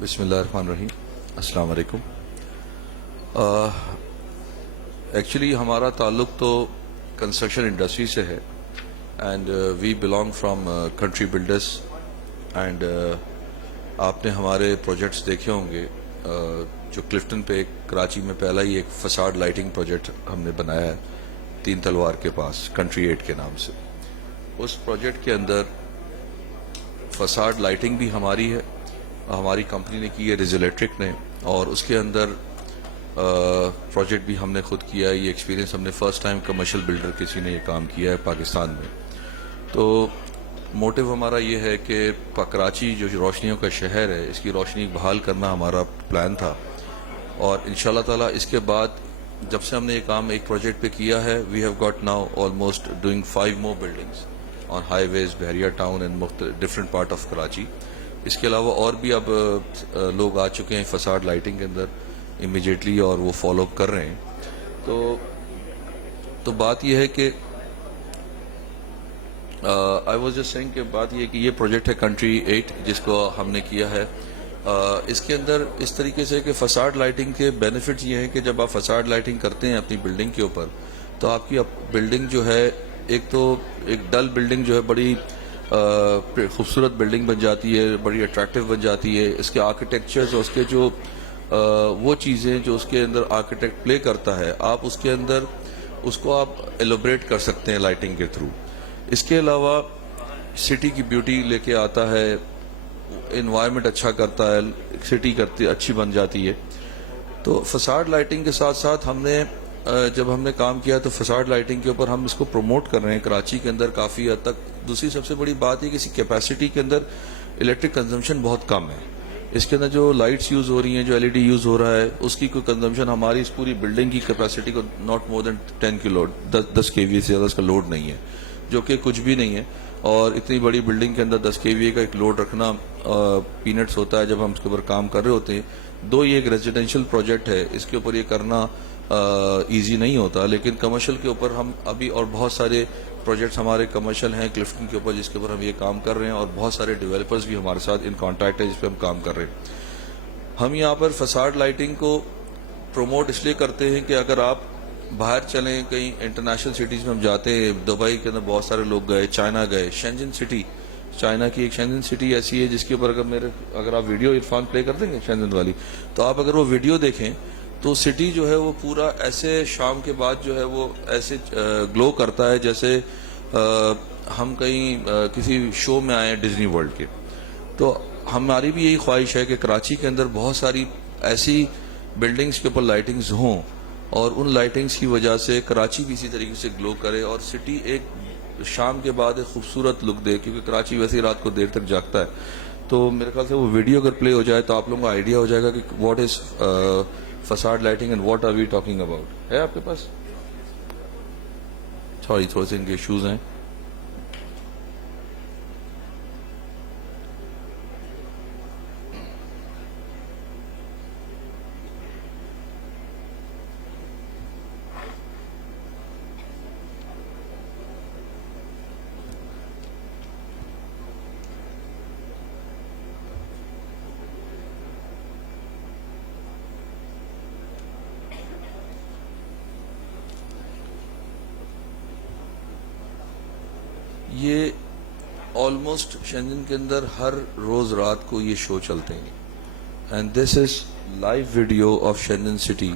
بسم اللہ الرحمن الرحیم. السلام علیکم. ایکچولی ہمارا تعلق تو کنسٹرکشن انڈسٹری سے ہے and we belong from country builders اینڈ آپ نے ہمارے پروجیکٹس دیکھے ہوں گے. جو کلفٹن پہ کراچی میں پہلا ہی ایک فساڈ لائٹنگ پروجیکٹ ہم نے بنایا ہے تین تلوار کے پاس کنٹری 8 کے نام سے. اس پروجیکٹ کے اندر فساڈ لائٹنگ بھی ہماری ہے, ہماری کمپنی نے کی ہے ریز الیکٹرک نے, اور اس کے اندر پروجیکٹ بھی ہم نے خود کیا ہے. یہ ایکسپیرینس ہم نے فرسٹ ٹائم کمرشل بلڈر کسی نے یہ کام کیا ہے پاکستان میں. تو موٹیو ہمارا یہ ہے کہ کراچی جو روشنیوں کا شہر ہے اس کی روشنی بحال کرنا ہمارا پلان تھا, اور انشاءاللہ تعالی اس کے بعد جب سے ہم نے یہ کام ایک پروجیکٹ پہ کیا ہے we have got now almost doing 5 more buildings on highways Bahria Town and different part of Karachi. اس کے علاوہ اور بھی اب لوگ آ چکے ہیں فساڈ لائٹنگ کے اندر امیجیٹلی اور وہ فالو اپ کر رہے ہیں. تو بات یہ ہے کہ آئی واز جسٹ سیئنگ کہ بات یہ ہے کہ یہ پروجیکٹ ہے کنٹری 8 جس کو ہم نے کیا ہے. اس کے اندر اس طریقے سے کہ فساڈ لائٹنگ کے بینیفٹس یہ ہیں کہ جب آپ فساڈ لائٹنگ کرتے ہیں اپنی بلڈنگ کے اوپر تو آپ کی بلڈنگ جو ہے ایک ڈل بلڈنگ جو ہے بڑی خوبصورت بلڈنگ بن جاتی ہے, بڑی اٹریکٹیو بن جاتی ہے. اس کے آرکیٹیکچرز اور اس کے جو وہ چیزیں جو اس کے اندر آرکیٹیکٹ پلے کرتا ہے آپ اس کے اندر اس کو آپ ایلوبریٹ کر سکتے ہیں لائٹنگ کے تھرو. اس کے علاوہ سٹی کی بیوٹی لے کے آتا ہے, انوائرمنٹ اچھا کرتا ہے, سٹی اچھی بن جاتی ہے. تو فساڈ لائٹنگ کے ساتھ ساتھ ہم نے جب ہم نے کام کیا تو فساڈ لائٹنگ کے اوپر ہم اس کو پروموٹ کر رہے ہیں کراچی کے اندر کافی حد تک. دوسری سب سے بڑی بات ہے کہ اس کیپیسٹی کے اندر الیکٹرک کنزمپشن بہت کم ہے. اس کے اندر جو لائٹس یوز ہو رہی ہیں, جو ایل ای ڈی یوز ہو رہا ہے, اس کی کوئی کنزمپشن ہماری اس پوری بلڈنگ کی کیپیسٹی کو not more then 10 kilo 10 KVA سے زیادہ اس کا لوڈ نہیں ہے, جو کہ کچھ بھی نہیں ہے. اور اتنی بڑی بلڈنگ کے اندر 10 KVA کا ایک لوڈ رکھنا پینٹس ہوتا ہے جب ہم اس کے اوپر کام کر رہے ہوتے ہیں. یہ ایک ریزیڈینشیل پروجیکٹ ہے, اس کے اوپر یہ کرنا ایزی نہیں ہوتا. لیکن کمرشل کے اوپر ہم ابھی اور بہت سارے پروجیکٹس ہمارے کمرشل ہیں کلفٹن کے اوپر جس کے اوپر ہم یہ کام کر رہے ہیں, اور بہت سارے ڈیولپرز بھی ہمارے ساتھ ان کانٹیکٹ ہے جس پہ ہم کام کر رہے ہیں. ہم یہاں پر فساڈ لائٹنگ کو پروموٹ اس لیے کرتے ہیں کہ اگر آپ باہر چلیں کہیں انٹرنیشنل سٹیز میں ہم جاتے ہیں, دبئی کے اندر بہت سارے لوگ گئے, چائنا گئے, شینجن سٹی چائنا کی ایک شینجن سٹی ایسی ہے جس کے اوپر اگر آپ ویڈیو عرفان پلے کر دیں گے شینجن والی, تو آپ اگر وہ ویڈیو دیکھیں تو سٹی جو ہے وہ پورا ایسے شام کے بعد جو ہے وہ ایسے گلو کرتا ہے جیسے ہم کہیں کسی شو میں آئے ہیں ڈزنی ورلڈ کے. تو ہماری بھی یہی خواہش ہے کہ کراچی کے اندر بہت ساری ایسی بلڈنگز کے اوپر لائٹنگز ہوں اور ان لائٹنگز کی وجہ سے کراچی بھی اسی طریقے سے گلو کرے اور سٹی ایک شام کے بعد ایک خوبصورت لک دے, کیونکہ کراچی ویسے ہی رات کو دیر تک جاگتا ہے. تو میرے خیال سے وہ ویڈیو اگر پلے ہو جائے تو آپ لوگوں کو آئیڈیا ہو جائے گا کہ what is facade lighting and what are we talking about. ہے آپ کے پاس؟ سوری تھوڑے سے ان کے ایشوز ہیں. یہ آلموسٹ شینجن کے اندر ہر روز رات کو یہ شو چلتے ہیں, and this is live video of Shenzhen city.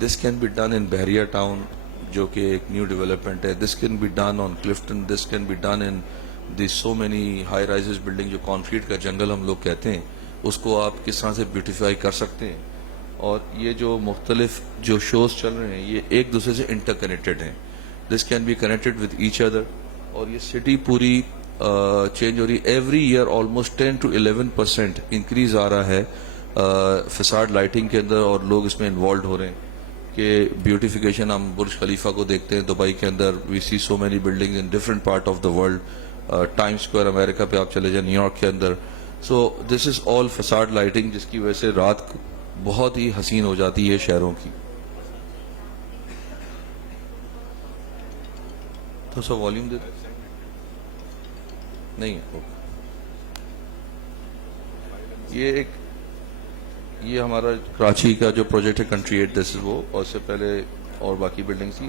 This can be done in Bahria Town جو کہ ایک نیو ڈیولپمنٹ ہے. This can be done on Clifton. This can be done in the so many high rises building جو concrete کا جنگل ہم لوگ کہتے ہیں, اس کو آپ کس طرح سے بیوٹیفائی کر سکتے ہیں. اور یہ جو مختلف جو شوز چل رہے ہیں یہ ایک دوسرے سے انٹر کنیکٹڈ ہیں. This can be connected with each other. اور یہ سٹی پوری چینج ہو رہی ہے. Every year almost 10 to 11% increase آ رہا ہے فساڈ لائٹنگ کے اندر, اور لوگ اس میں انوالوڈ ہو رہے ہیں کہ بیوٹیفیکیشن. ہم برج خلیفہ کو دیکھتے ہیں دبئی کے اندر, we see so many building in different part of the world. Time square America پہ آپ چلے جائیں, نیو یارک کے اندر. سو دس از آل فساڈ لائٹنگ جس کی وجہ سے رات بہت ہی حسین ہو جاتی ہے شہروں کی. تو سا والیوم دے نہیں ہے. یہ ایک یہ ہمارا کراچی کا جو پروجیکٹ ہے کنٹری 8 دس وہ، اور اس سے پہلے اور باقی بلڈنگس تھی.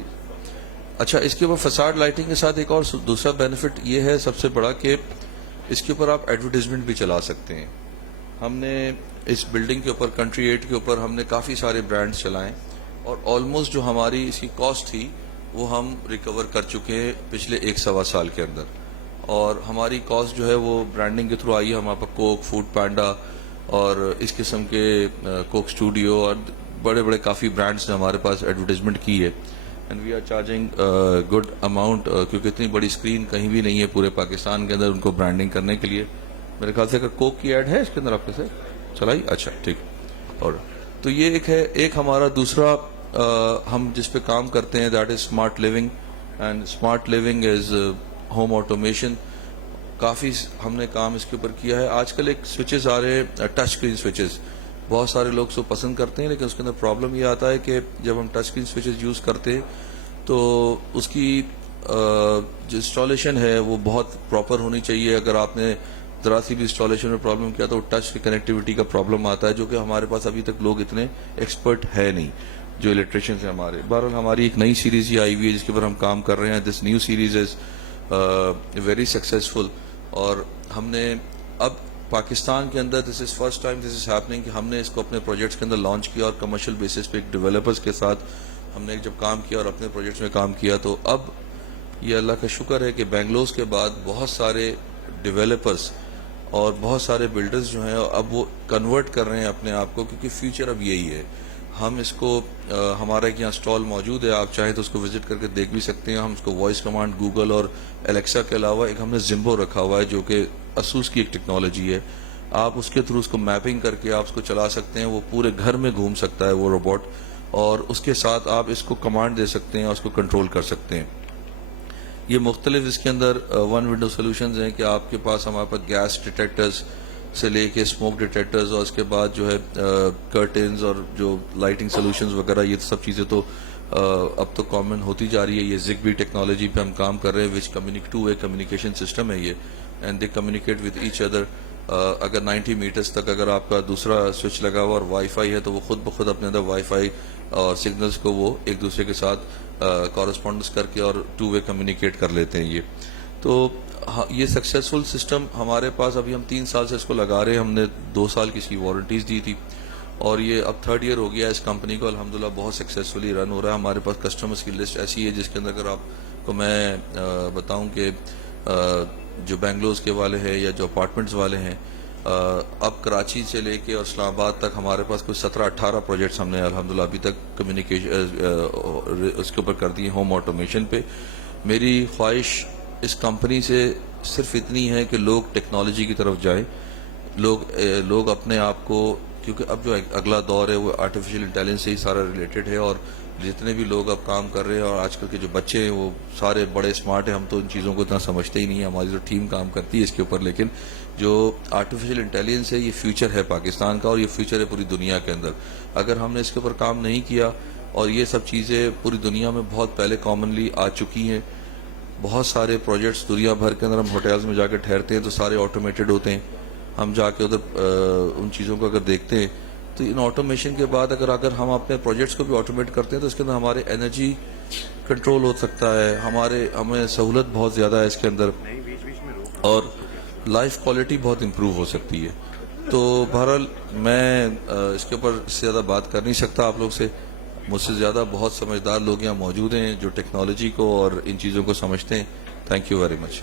اچھا، اس کے اوپر فساد لائٹنگ کے ساتھ ایک اور دوسرا بینیفٹ یہ ہے سب سے بڑا کہ اس کے اوپر آپ ایڈورٹیزمنٹ بھی چلا سکتے ہیں. ہم نے اس بلڈنگ کے اوپر کنٹری 8 کے اوپر ہم نے کافی سارے برانڈز چلائیں، اور آلموسٹ جو ہماری اس کی کاسٹ تھی وہ ہم ریکور کر چکے ہیں پچھلے 1-1.25 سال کے اندر. اور ہماری کاسٹ جو ہے وہ برانڈنگ کے تھرو آئی ہے. ہمارے پاس کوک، فوڈ پینڈا اور اس قسم کے کوک اسٹوڈیو اور بڑے بڑے کافی برانڈز نے ہمارے پاس ایڈورٹیزمنٹ کی ہے. And we are charging good amount, کیونکہ اتنی بڑی اسکرین کہیں بھی نہیں ہے پورے پاکستان کے اندر ان کو برانڈنگ کرنے کے لیے. میرے خیال سے اگر کوک کی ایڈ ہے اس کے اندر آپ کے سے چلائی، اچھا ٹھیک. اور تو یہ ایک ہے. ایک ہمارا دوسرا ہم جس پہ کام کرتے ہیں that is smart living. And smart living is home automation. کافی ہم نے کام اس کے اوپر کیا ہے. آج کل ایک سوئچز آ رہے ہیں ٹچ اسکرین سوئچز، بہت سارے لوگ اس کو پسند کرتے ہیں، لیکن اس کے اندر پرابلم یہ آتا ہے کہ جب ہم ٹچ اسکرین سوئچز یوز کرتے ہیں تو اس کی جو انسٹالیشن ہے وہ بہت پراپر ہونی چاہیے. اگر آپ نے ذرا سی بھی انسٹالیشن میں پرابلم کیا تو ٹچ کی کنیکٹیوٹی کا پرابلم آتا ہے، جو کہ ہمارے پاس ابھی تک لوگ اتنے ایکسپرٹ ہے نہیں جو الیکٹریشینز ہیں ہمارے. بہرحال ہماری ایک نئی سیریز یہ آئی ہوئی ہے جس کے اوپر ہم کام کر رہے ہیں. This new series is very successful. اور ہم نے اب پاکستان کے اندر this is first time this is happening کہ ہم نے اس کو اپنے پروجیکٹس کے اندر لانچ کیا، اور کمرشل بیسس پہ ایک ڈیولپرز کے ساتھ ہم نے جب کام کیا اور اپنے پروجیکٹس میں کام کیا، تو اب یہ اللہ کا شکر ہے کہ بینگلورز کے بعد بہت سارے ڈیولپرز اور بہت سارے بلڈرز جو ہیں اب وہ کنورٹ کر رہے ہیں اپنے آپ کو، کیونکہ فیوچر اب یہی ہے. ہم اس کو ہمارا ایک یہاں اسٹال موجود ہے، آپ چاہیں تو اس کو وزٹ کر کے دیکھ بھی سکتے ہیں. ہم اس کو وائس کمانڈ گوگل اور الیکسا کے علاوہ ایک ہم نے زمبو رکھا ہوا ہے جو کہ اسوس کی ایک ٹیکنالوجی ہے. آپ اس کے تھرو اس کو میپنگ کر کے آپ اس کو چلا سکتے ہیں. وہ پورے گھر میں گھوم سکتا ہے وہ روبوٹ، اور اس کے ساتھ آپ اس کو کمانڈ دے سکتے ہیں اور اس کو کنٹرول کر سکتے ہیں. یہ مختلف اس کے اندر ون ونڈو سولوشنز ہیں کہ آپ کے پاس ہمارے پاس گیس ڈیٹیکٹرز سے لے کے اسموک ڈیٹیکٹرز، اور اس کے بعد جو ہے کرٹنز اور جو لائٹنگ سولوشنز وغیرہ، یہ سب چیزیں تو اب تو کامن ہوتی جا رہی ہے. یہ زگبی ٹیکنالوجی پہ ہم کام کر رہے ہیں وچ ٹو وے کمیونیکیشن سسٹم ہے یہ، and they communicate with each other. اگر 90 میٹرز تک اگر آپ کا دوسرا سوئچ لگا ہوا اور وائی فائی ہے تو وہ خود بخود اپنے اندر وائی فائی اور سگنلز کو وہ ایک دوسرے کے ساتھ کورسپونڈنس کر کے اور ٹو وے کمیونیکیٹ کر لیتے ہیں. یہ تو یہ سکسیزفل سسٹم ہمارے پاس ابھی ہم 3 سال سے اس کو لگا رہے ہیں. ہم نے 2 سال کی اس کی وارنٹیز دی تھی، اور یہ اب 3rd ایئر ہو گیا ہے اس کمپنی کو. الحمدللہ بہت سکسیزفلی رن ہو رہا ہے. ہمارے پاس کسٹمرز کی لسٹ ایسی ہے جس کے اندر اگر آپ کو میں بتاؤں کہ جو بینگلورز کے والے ہیں یا جو اپارٹمنٹس والے ہیں، اب کراچی سے لے کے اور اسلام آباد تک ہمارے پاس کوئی 17-18 پروجیکٹس ہم نے الحمدللہ ابھی تک کمیونیکیشن اس کے اوپر کر دیے ہوم آٹومیشن پہ. میری خواہش اس کمپنی سے صرف اتنی ہے کہ لوگ ٹیکنالوجی کی طرف جائیں. لوگ اپنے آپ کو، کیونکہ اب جو اگلا دور ہے وہ آرٹیفیشیل انٹیلیجنس سے ہی سارا ریلیٹڈ ہے، اور جتنے بھی لوگ اب کام کر رہے ہیں اور آج کل کے جو بچے ہیں وہ سارے بڑے اسمارٹ ہیں. ہم تو ان چیزوں کو اتنا سمجھتے ہی نہیں ہیں، ہماری جو ٹیم کام کرتی ہے اس کے اوپر. لیکن جو آرٹیفیشیل انٹیلیجنس ہے یہ فیوچر ہے پاکستان کا، اور یہ فیوچر ہے پوری دنیا کے اندر. اگر ہم نے اس کے اوپر کام نہیں کیا، اور یہ سب چیزیں پوری دنیا میں بہت پہلے کامنلی آ چکی ہیں. بہت سارے پروجیکٹس دنیا بھر کے اندر ہم ہوٹلز میں جا کے ٹھہرتے ہیں تو سارے آٹومیٹڈ ہوتے ہیں. ہم جا کے ادھر ان چیزوں کو اگر دیکھتے ہیں تو ان آٹومیشن کے بعد اگر ہم اپنے پروجیکٹس کو بھی آٹومیٹ کرتے ہیں تو اس کے اندر ہمارے انرجی کنٹرول ہو سکتا ہے، ہمیں سہولت بہت زیادہ ہے اس کے اندر، اور لائف کوالٹی بہت امپروو ہو سکتی ہے. تو بہرحال میں اس کے اوپر اس سے زیادہ بات کر نہیں سکتا آپ لوگ سے. مجھ سے زیادہ بہت سمجھدار لوگ یہاں موجود ہیں جو ٹیکنالوجی کو اور ان چیزوں کو سمجھتے ہیں. Thank you very much.